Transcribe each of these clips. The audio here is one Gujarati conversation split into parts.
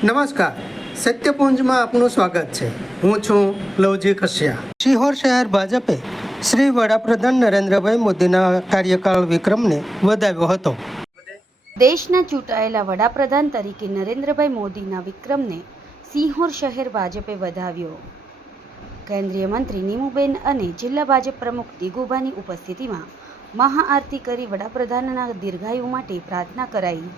નમસ્કાર, સત્યપુંજમાં આપનું સ્વાગત છે। હું છું લવજી કશ્યા। શિહોર શહેર ભાજપે શ્રી વડાપ્રધાન નરેન્દ્રભાઈ મોદીના કાર્યકાળ વિક્રમને વધાવ્યો હતો। દેશના ચૂંટાયેલા વડાપ્રધાન તરીકે નરેન્દ્રભાઈ મોદીના વિક્રમને સિહોર શહેર ભાજપે વધાવ્યો। કેન્દ્રીય મંત્રી નીમુબેન અને જિલ્લા ભાજપ પ્રમુખ દિગુભાની ઉપસ્થિતિમાં મહાઆરતી કરી વડાપ્રધાનના દીર્ઘાયુ માટે પ્રાર્થના કરાઈ।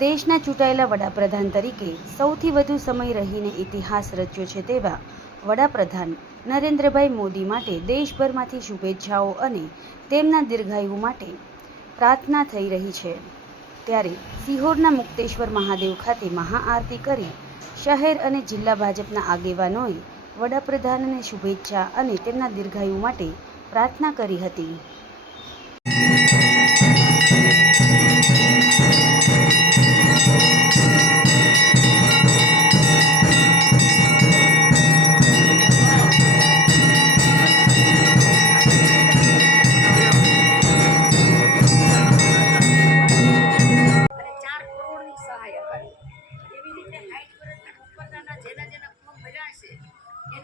દેશના ચૂંટાયેલા વડાપ્રધાન તરીકે સૌથી વધુ સમય રહીને ઇતિહાસ રચ્યો છે તેવા વડાપ્રધાન નરેન્દ્રભાઈ મોદી માટે દેશભરમાંથી શુભેચ્છાઓ અને તેમના દીર્ઘાયુ માટે પ્રાર્થના થઈ રહી છે। ત્યારે સિહોરના મુક્તેશ્વર મહાદેવ ખાતે મહાઆરતી કરી શહેર અને જિલ્લા ભાજપના આગેવાનોએ વડાપ્રધાનને શુભેચ્છા અને તેમના દીર્ઘાયુ માટે પ્રાર્થના કરી હતી।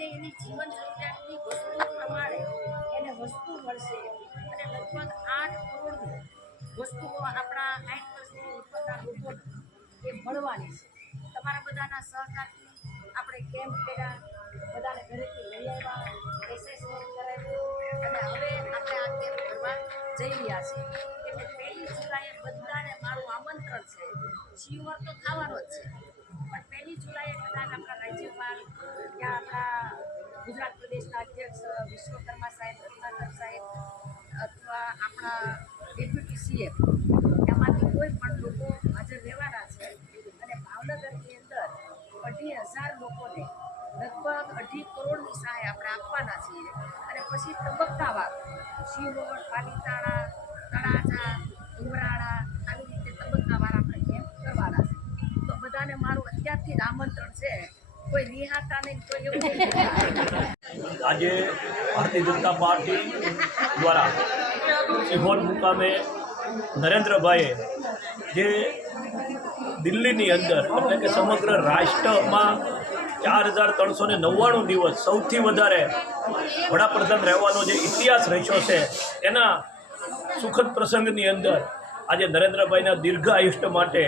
એની જીવન જરૂરિયાતની વસ્તુઓ પ્રમાણે એને વસ્તુ મળશે અને લગભગ 8 કરોડ વસ્તુઓ આપણા 60 વર્ષની ઉપરના લોકોને એ મળવાની છે। તમારા બધાના સહકારથી આપણે કેમ્પ કર્યા, બધાને ઘરેથી લઈ આવ્યા, એસેસમેન્ટ કરાવ્યું અને હવે આપણે આ કેમ્પ કરવા જઈ રહ્યા છીએ। એટલે 1 જુલાઈએ બધાને મારું આમંત્રણ છે। શિહોર તો થવાનો જ છે, પણ 1 જુલાઈએ કદાચ આપણા રાજ્યપાલ ત્યાં આપણા ગુજરાત પ્રદેશના અધ્યક્ષ વિશ્વકર્મા સાહેબ, રત્નાકર સાહેબ અથવા આપણા ડેપ્યુટી સીએમ એમાંથી કોઈ પણ લોકો હાજર રહેવાના છે અને ભાવનગરની અંદર 2,500 લોકોને લગભગ 2.5 કરોડની સહાય આપણે આપવાના છીએ અને પછી તબક્કાવાર શિહોર, પાલીતાણા, તળાજા, ઉમરાળા આવી રીતે તબક્કાવાર આપણે કેમ્પ કરવાના છે। તો બધાને મારું અત્યારથી જ આમંત્રણ છે, કોઈ રિહાતા નહીં, કોઈ એવું નહીં। આજે ભારતીય જનતા પાર્ટી દ્વારા સિહોર મુકામે નરેન્દ્રભાઈએ જે દિલ્હીની અંદર એટલે કે સમગ્ર રાષ્ટ્રમાં 4,399 દિવસ સૌથી વધારે વડાપ્રધાન રહેવાનો જે ઇતિહાસ રચ્યો છે એના સુખદ પ્રસંગની અંદર આજે નરેન્દ્રભાઈના દીર્ઘ આયુષ્ય માટે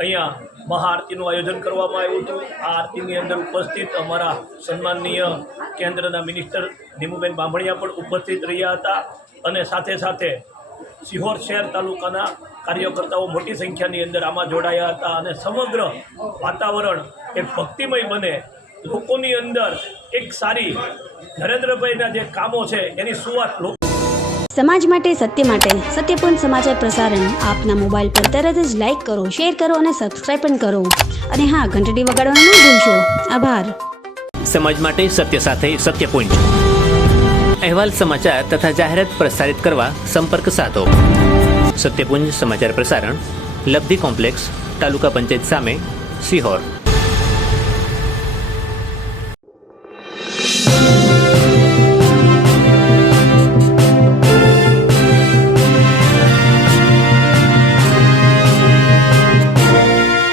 અહીંયા મહાઆરતીનું આયોજન કરવામાં આવ્યું હતું। આ આરતીની અંદર ઉપસ્થિત અમારા સન્માનનીય કેન્દ્રના મિનિસ્ટર નીમુબેન બાંભણિયા પણ ઉપસ્થિત રહ્યા હતા અને સાથે સાથે સિહોર શહેર તાલુકાના કાર્યકર્તાઓ મોટી સંખ્યાની અંદર આમાં જોડાયા હતા અને સમગ્ર વાતાવરણ એક ભક્તિમય બને, લોકોની અંદર એક સારી નરેન્દ્રભાઈના જે કામો છે એની સુવાત સમાજ માટે, સત્ય માટે, સત્યપૂર્ણ સમાચાર પ્રસારણ આપના મોબાઈલ પર તરત જ લાઈક કરો, શેર કરો અને સબસ્ક્રાઈબ પણ કરો અને હા, ઘંટડી વગાડવાનું ન ભૂલશો। આભાર। સમાજ માટે સત્ય સાથે સત્યપુંજ અહેવાલ, સમાચાર તથા જાહેરાત પ્રસારિત કરવા સંપર્ક સાધો। સત્યપુંજ સમાચાર પ્રસારણ, લબ્ધિ કોમ્પ્લેક્સ, તાલુકા પંચાયત સામે, સિહોર।